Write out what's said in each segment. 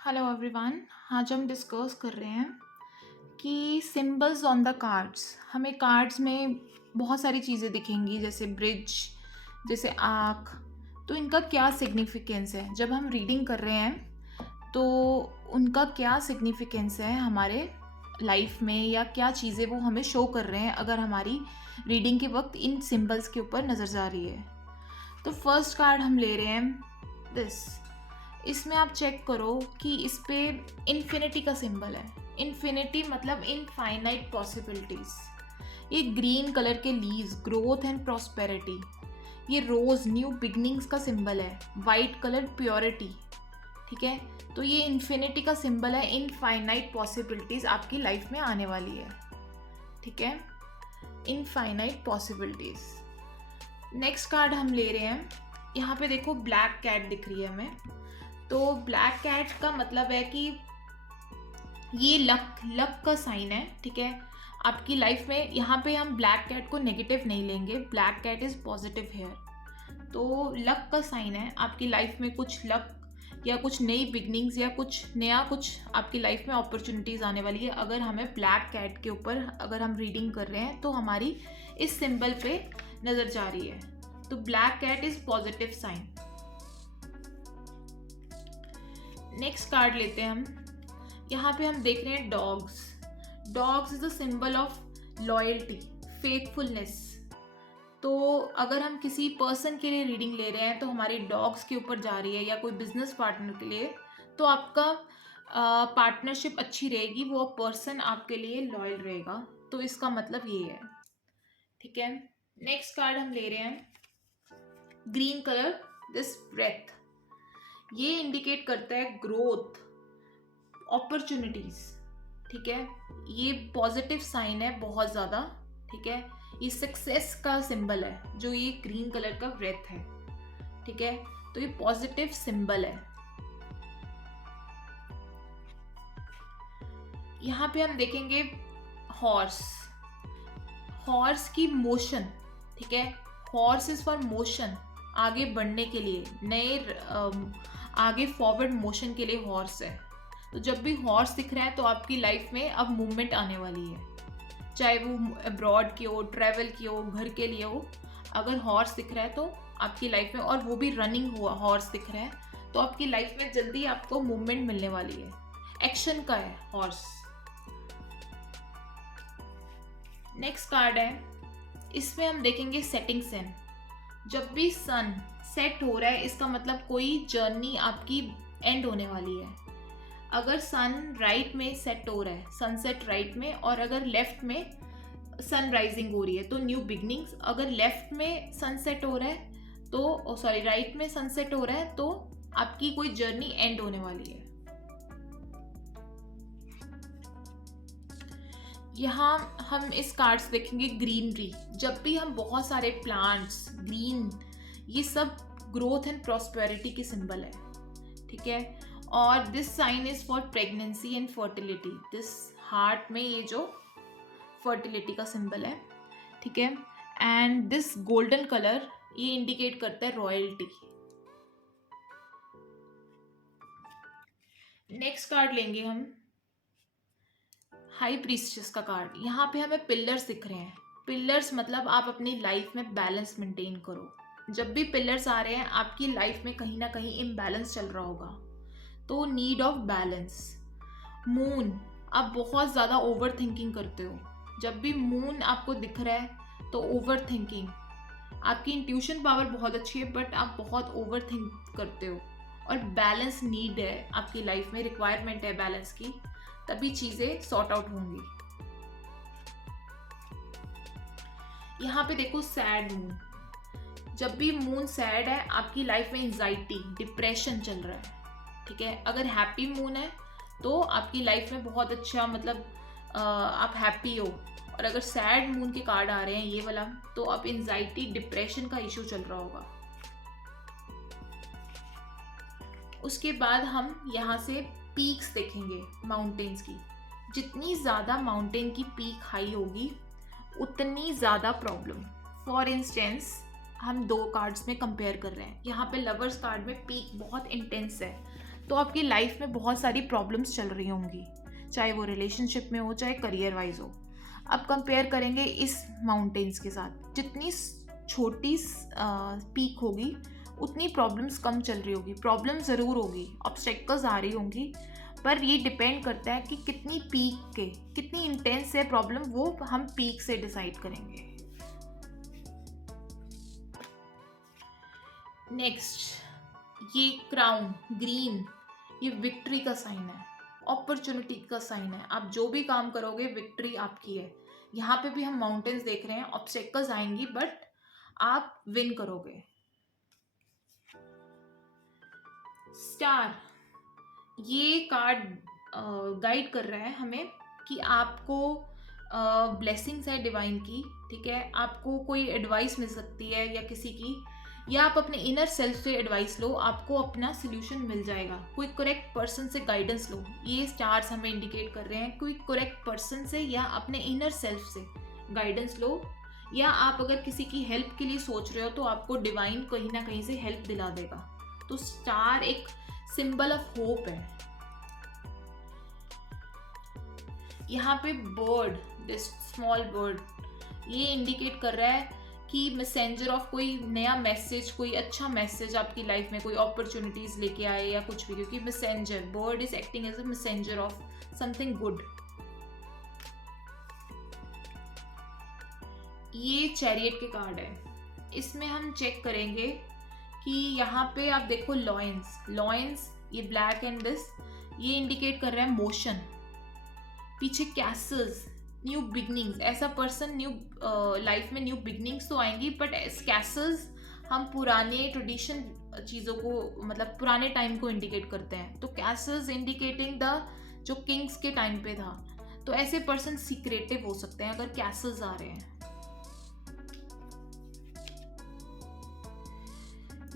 Hello everyone. आज हम discuss कर रहे हैं कि सिंबल्स ऑन द कार्ड्स। हमें कार्ड्स में बहुत सारी चीज़ें दिखेंगी, जैसे ब्रिज, जैसे आँख। तो इनका क्या सिग्निफिकेंस है जब हम रीडिंग कर रहे हैं, तो उनका क्या सिग्निफिकेंस है हमारे लाइफ में, या क्या चीज़ें वो हमें शो कर रहे हैं अगर हमारी रीडिंग के वक्त इन सिंबल्स के ऊपर नज़र जा रही है। तो फर्स्ट कार्ड हम ले रहे हैं दिस। इसमें आप चेक करो कि इस पे इन्फिनिटी का सिंबल है। इन्फिनिटी मतलब इनफाइनाइट पॉसिबिलिटीज। ये ग्रीन कलर के लीव्स, ग्रोथ एंड प्रॉस्पेरिटी। ये रोज, न्यू बिगनिंग्स का सिंबल है। White colour, purity. ठीक है, तो ये इन्फिनिटी का सिंबल है। इनफाइनाइट पॉसिबिलिटीज आपकी लाइफ में आने वाली है। ठीक है, इनफाइनाइट पॉसिबिलिटीज। नेक्स्ट कार्ड हम ले रहे हैं। यहाँ पे देखो ब्लैक कैट दिख रही है हमें। तो ब्लैक कैट का मतलब है कि ये लक का साइन है। ठीक है, आपकी लाइफ में यहाँ पे हम ब्लैक कैट को नेगेटिव नहीं लेंगे। Black cat is positive here. तो लक का साइन है। आपकी लाइफ में कुछ लक या कुछ नई बिगनिंग्स या कुछ नया, कुछ आपकी लाइफ में अपॉर्चुनिटीज आने वाली है। अगर हमें ब्लैक कैट के ऊपर अगर हम रीडिंग कर रहे हैं तो हमारी इस सिंबल पे नजर जा रही है। तो black cat is positive sign. Next card लेते हैं हम। यहाँ पे हम देख रहे हैं dogs. Dogs is a symbol of loyalty, faithfulness. तो अगर हम किसी पर्सन के लिए रीडिंग ले रहे हैं तो हमारी डॉग्स के ऊपर जा रही है, या कोई बिजनेस पार्टनर के लिए, तो आपका पार्टनरशिप अच्छी रहेगी, वो पर्सन आपके लिए लॉयल रहेगा। तो इसका मतलब ये है। ठीक है, नेक्स्ट कार्ड हम ले रहे हैं ग्रीन कलर, दिस ब्रेथ। ये इंडिकेट करता है ग्रोथ, अपॉर्चुनिटीज। ठीक है, ये पॉजिटिव साइन है बहुत ज़्यादा। ठीक है, ये सक्सेस का सिंबल है जो ये ग्रीन कलर का ब्रेथ है। ठीक है, तो ये पॉजिटिव सिंबल है। यहाँ पे हम देखेंगे हॉर्स। हॉर्स की मोशन। ठीक है, हॉर्स इज फॉर मोशन, आगे बढ़ने के लिए, नए आगे फॉरवर्ड मोशन के लिए हॉर्स है। तो जब भी हॉर्स दिख रहा है तो आपकी लाइफ में अब मूवमेंट आने वाली है, चाहे वो अब्रॉड की हो, ट्रैवल की हो, घर के लिए हो। अगर हॉर्स दिख रहा है तो आपकी लाइफ में, और वो भी रनिंग हुआ हॉर्स दिख रहा है, तो आपकी लाइफ में जल्दी आपको मूवमेंट मिलने वाली है। एक्शन का है हॉर्स। नेक्स्ट कार्ड है, इसमें हम देखेंगे सेटिंग सन। जब भी सन सेट हो रहा है इसका मतलब कोई जर्नी आपकी एंड होने वाली है। अगर सन राइट में सेट हो रहा है, सनसेट राइट में, और अगर लेफ्ट में सन राइजिंग हो रही है तो न्यू बिगनिंग्स। अगर लेफ्ट में सनसेट हो रहा है तो राइट में सनसेट हो रहा है तो आपकी कोई जर्नी एंड होने वाली है। यहाँ हम इस कार्ड्स देखेंगे ग्रीनरी। जब भी हम बहुत सारे प्लांट्स, ग्रीन, ये सब ग्रोथ एंड प्रॉस्पेरिटी की सिंबल है। ठीक है, और this sign is for pregnancy and fertility. This heart में ये जो फर्टिलिटी का सिंबल है। ठीक है, एंड दिस गोल्डन कलर ये इंडिकेट करता है रॉयल्टी। नेक्स्ट कार्ड लेंगे हम हाई प्रीस्टेस का कार्ड। यहाँ पे हमें पिलर्स दिख रहे हैं। पिलर्स मतलब आप अपनी लाइफ में बैलेंस मेंटेन करो। जब भी पिलर्स आ रहे हैं आपकी लाइफ में कहीं ना कहीं इम्बैलेंस चल रहा होगा, तो नीड ऑफ बैलेंस। मून, आप बहुत ज़्यादा ओवर थिंकिंग करते हो। जब भी मून आपको दिख रहा है तो ओवर थिंकिंग। आपकी इंट्यूशन पावर बहुत अच्छी है बट आप बहुत ओवर थिंक करते हो, और बैलेंस नीड है आपकी लाइफ में, रिक्वायरमेंट है बैलेंस की, तभी चीज़ें सॉर्ट आउट होंगी। यहाँ पे देखो सैड मून। जब भी मून सैड है आपकी लाइफ में एंजाइटी, डिप्रेशन चल रहा है। ठीक है, अगर हैप्पी मून है तो आपकी लाइफ में बहुत अच्छा, मतलब आप हैप्पी हो। और अगर सैड मून के कार्ड आ रहे हैं ये वाला, तो आप एंजाइटी, डिप्रेशन का इशू चल रहा होगा। उसके बाद हम यहाँ से पीक्स देखेंगे, माउंटेन्स की। जितनी ज़्यादा माउंटेन की पीक हाई होगी उतनी ज़्यादा प्रॉब्लम। फॉर इंस्टेंस हम दो कार्ड्स में कंपेयर कर रहे हैं। यहाँ पे लवर्स कार्ड में पीक बहुत इंटेंस है, तो आपकी लाइफ में बहुत सारी प्रॉब्लम्स चल रही होंगी, चाहे वो रिलेशनशिप में हो चाहे करियर वाइज हो। अब कंपेयर करेंगे इस माउंटेन्स के साथ, जितनी छोटी पीक होगी उतनी प्रॉब्लम्स कम चल रही होगी। प्रॉब्लम ज़रूर होगी, ऑब्स्टेकल्स आ रही होंगी, पर ये डिपेंड करता है कि कितनी पीक के, कितनी इंटेंस है प्रॉब्लम, वो हम पीक से डिसाइड करेंगे। नेक्स्ट, ये क्राउन ग्रीन, ये विक्ट्री का साइन है, अपॉर्चुनिटी का साइन है। आप जो भी काम करोगे विक्ट्री आपकी है। यहाँ पे भी हम माउंटेन्स देख रहे हैं, ऑब्स्टेकल्स आएंगी बट आप विन करोगे। स्टार, ये कार्ड गाइड कर रहा है हमें कि आपको ब्लेसिंग्स है डिवाइन की, ठीक है। आपको कोई एडवाइस मिल सकती है या किसी की, या आप अपने इनर सेल्फ से एडवाइस लो, आपको अपना सोल्यूशन मिल जाएगा। कोई करेक्ट पर्सन से गाइडेंस लो, ये स्टार्स हमें इंडिकेट कर रहे हैं। कोई करेक्ट पर्सन से या अपने इनर सेल्फ से गाइडेंस लो, या आप अगर किसी की हेल्प के लिए सोच रहे हो तो आपको डिवाइन कहीं ना कहीं से हेल्प दिला देगा। तो स्टार एक सिंबल ऑफ होप है। यहाँ पे बर्ड, दिस स्मॉल बर्ड, ये इंडिकेट कर रहा है कि मैसेंजर ऑफ कोई नया मैसेज, कोई अच्छा मैसेज आपकी लाइफ में, कोई अपॉर्चुनिटीज लेके आए या कुछ भी, क्योंकि messenger, bird is acting as a messenger of something good. ये चैरियट के कार्ड है। इसमें हम चेक करेंगे कि यहाँ पे आप देखो लॉयंस, ये ब्लैक एंड दिस, ये इंडिकेट कर रहा है मोशन। पीछे कैसल्स, न्यू बिगनिंग्स, ऐसा पर्सन न्यू लाइफ में न्यू बिगनिंग्स तो आएंगी, बट कैसल्स हम पुराने ट्रेडिशन चीज़ों को, मतलब पुराने टाइम को इंडिकेट करते हैं। तो कैसल्स इंडिकेटिंग द जो किंग्स के टाइम पे था। तो ऐसे पर्सन सीक्रेटिव हो सकते हैं अगर कैसल्स आ रहे हैं।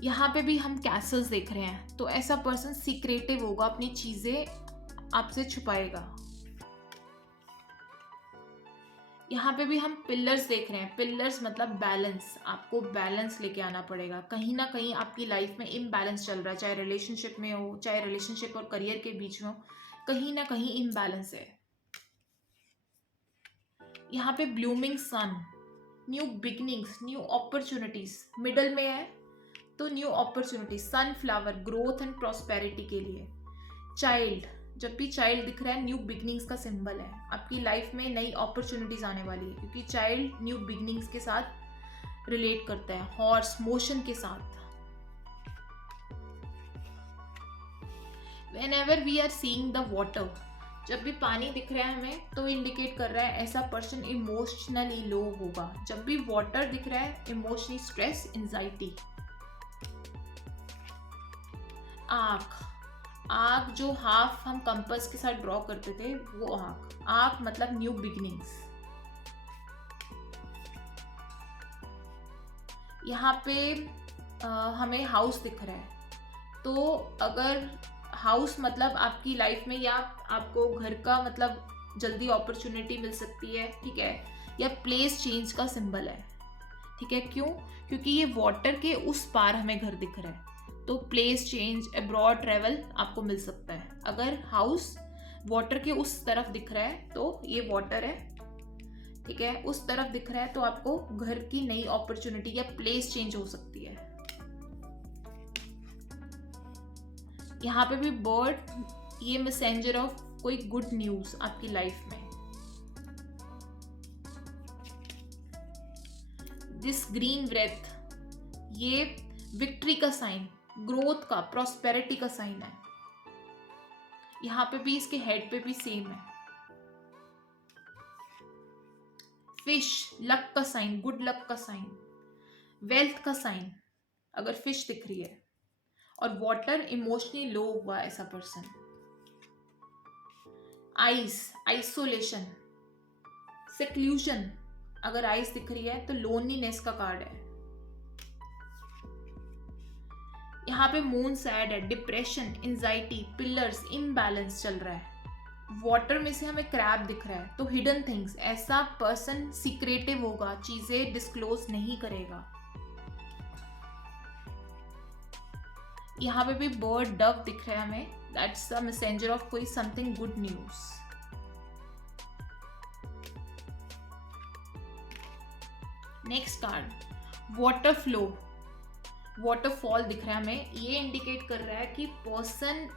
यहाँ पे भी हम कैसल्स देख रहे हैं, तो ऐसा पर्सन सीक्रेटिव होगा, अपनी चीजें आपसे छुपाएगा। यहाँ पे भी हम पिलर्स देख रहे हैं। पिलर्स मतलब बैलेंस, आपको बैलेंस लेके आना पड़ेगा। कहीं ना कहीं आपकी लाइफ में इम्बैलेंस चल रहा है, चाहे रिलेशनशिप में हो, चाहे रिलेशनशिप और करियर के बीच में हो, कहीं ना कहीं इम्बैलेंस है। यहाँ पे blooming sun, new beginnings, new opportunities, middle में है तो new opportunity. Sunflower, growth and prosperity के लिए। चाइल्ड, जब भी चाइल्ड दिख रहा है न्यू बिगनिंग्स का सिंबल है। आपकी लाइफ में नई अपॉर्चुनिटीज आने वाली है, क्योंकि चाइल्ड न्यू बिगनिंग्स के साथ रिलेट करता है, हॉर्स मोशन के साथ। Whenever we are seeing the water, जब भी पानी दिख रहा है हमें तो इंडिकेट कर रहा है ऐसा पर्सन इमोशनली लो होगा। जब भी वाटर दिख रहा है, इमोशनली स्ट्रेस, एंजाइटी। आँख जो हाफ हम कंपास के साथ ड्रॉ करते थे, वो आँख मतलब न्यू बिगनिंग्स। यहाँ पे हमें हाउस दिख रहा है, तो अगर हाउस मतलब आपकी लाइफ में, या आपको घर का मतलब जल्दी अपॉर्चुनिटी मिल सकती है, ठीक है, या प्लेस चेंज का सिंबल है, ठीक है। क्यों? क्योंकि ये वाटर के उस पार हमें घर दिख रहा है, तो प्लेस चेंज, अब्रॉड ट्रेवल आपको मिल सकता है। अगर हाउस वाटर के उस तरफ दिख रहा है तो ये वाटर है, ठीक है, उस तरफ दिख रहा है तो आपको घर की नई अपॉर्चुनिटी या प्लेस चेंज हो सकती है। यहाँ पे भी बर्ड, ये मैसेंजर ऑफ कोई गुड न्यूज आपकी लाइफ में। दिस ग्रीन ब्रेथ, ये विक्ट्री का साइन, ग्रोथ का, प्रॉस्पेरिटी का साइन है। यहाँ पे भी इसके हेड पे भी सेम है। फिश, लक का साइन, गुड लक का साइन, वेल्थ का साइन अगर फिश दिख रही है। और वाटर, इमोशनली लो हुआ ऐसा पर्सन। आइस, आइसोलेशन, सेक्लूजन, अगर आइस दिख रही है तो लोनलीनेस का कार्ड है। यहाँ पे मून सैड है, डिप्रेशन, एंजाइटी, पिलर्स, इम्बैलेंस चल रहा है। वाटर में से हमें क्रैब दिख रहा है, तो हिडन थिंग्स, ऐसा पर्सन सीक्रेटिव होगा, चीजें डिस्क्लोज नहीं करेगा। यहाँ पे भी बर्ड, डव दिख रहा है हमें, दैट्स द मैसेंजर ऑफ कोई something good news. Next card water flow, waterfall दिख रहा है हमें। ये इंडिकेट कर रहा है कि पर्सन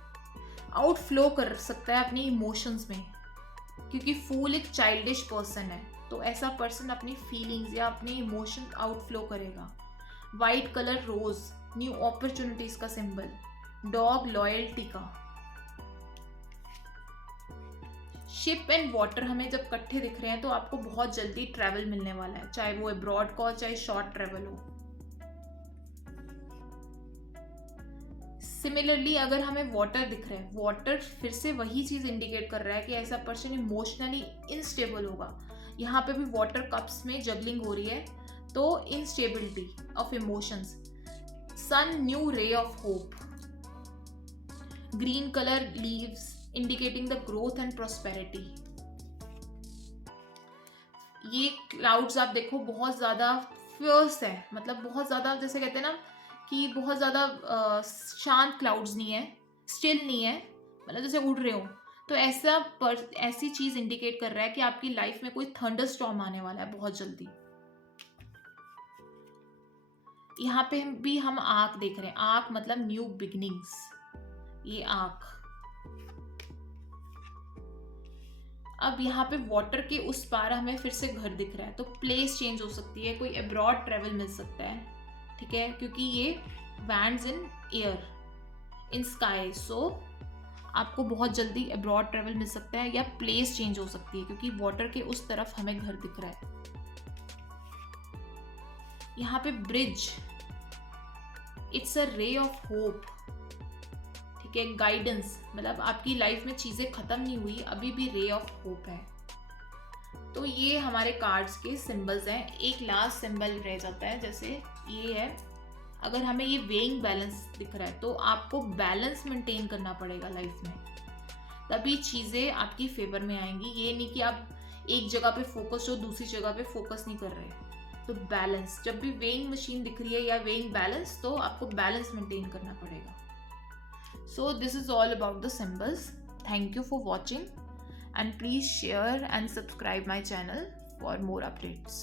आउटफ्लो कर सकता है अपनी इमोशंस में, क्योंकि फूल एक चाइल्डिश पर्सन है, तो ऐसा पर्सन अपनी फीलिंग्स या अपने इमोशंस आउटफ्लो करेगा। White colour rose, new opportunities का सिंबल। डॉग लॉयल्टी का। शिप एंड वाटर हमें जब इकट्ठे दिख रहे हैं तो आपको बहुत जल्दी ट्रैवल मिलने वाला है, चाहे वो अब्रॉड का हो चाहे शॉर्ट ट्रैवल हो। सिमिलरली अगर हमें वाटर दिख रहा है, वाटर फिर से वही चीज इंडिकेट कर रहा है कि ऐसा पर्सन इमोशनली इनस्टेबल होगा। यहाँ पे भी वाटर कप्स में जगलिंग हो रही है, तो instability of emotions. Sun new ray of hope. Green colour leaves indicating the growth and prosperity. ये क्लाउड्स आप देखो बहुत ज्यादा फियर्स है, मतलब बहुत ज्यादा, जैसे कहते हैं ना कि बहुत ज़्यादा शांत क्लाउड्स नहीं है, स्टिल नहीं है, मतलब जैसे उड़ रहे हो। तो ऐसी चीज़ इंडिकेट कर रहा है कि आपकी लाइफ में कोई थंडर स्टॉर्म आने वाला है बहुत जल्दी। यहाँ पे भी हम आँख देख रहे हैं, आँख मतलब न्यू बिगिनिंग्स। ये आँख। अब यहाँ पे वाटर के उस पार हमें फिर से घर दिख रहा है, तो प्लेस चेंज हो सकती है, कोई अब्रॉड ट्रेवल मिल सकता है, ठीक है, क्योंकि ये winds in air in sky, so आपको बहुत जल्दी अब्रॉड ट्रेवल मिल सकता है या प्लेस चेंज हो सकती है, क्योंकि वाटर के उस तरफ हमें घर दिख रहा है। यहाँ पे ब्रिज, इट्स अ रे ऑफ होप, ठीक है, गाइडेंस, मतलब आपकी लाइफ में चीजें खत्म नहीं हुई, अभी भी रे ऑफ होप है। तो ये हमारे कार्ड्स के सिंबल्स हैं। एक लास्ट सिंबल रह जाता है, जैसे ये है, अगर हमें ये वेइंग बैलेंस दिख रहा है तो आपको बैलेंस मेंटेन करना पड़ेगा लाइफ में, तभी चीज़ें आपकी फेवर में आएंगी। ये नहीं कि आप एक जगह पे फोकस हो, दूसरी जगह पे फोकस नहीं कर रहे। तो बैलेंस, जब भी वेइंग मशीन दिख रही है या वेइंग बैलेंस, तो आपको बैलेंस मेंटेन करना पड़ेगा। So this is all about the symbols. Thank you for watching, and please share and subscribe my channel for more updates.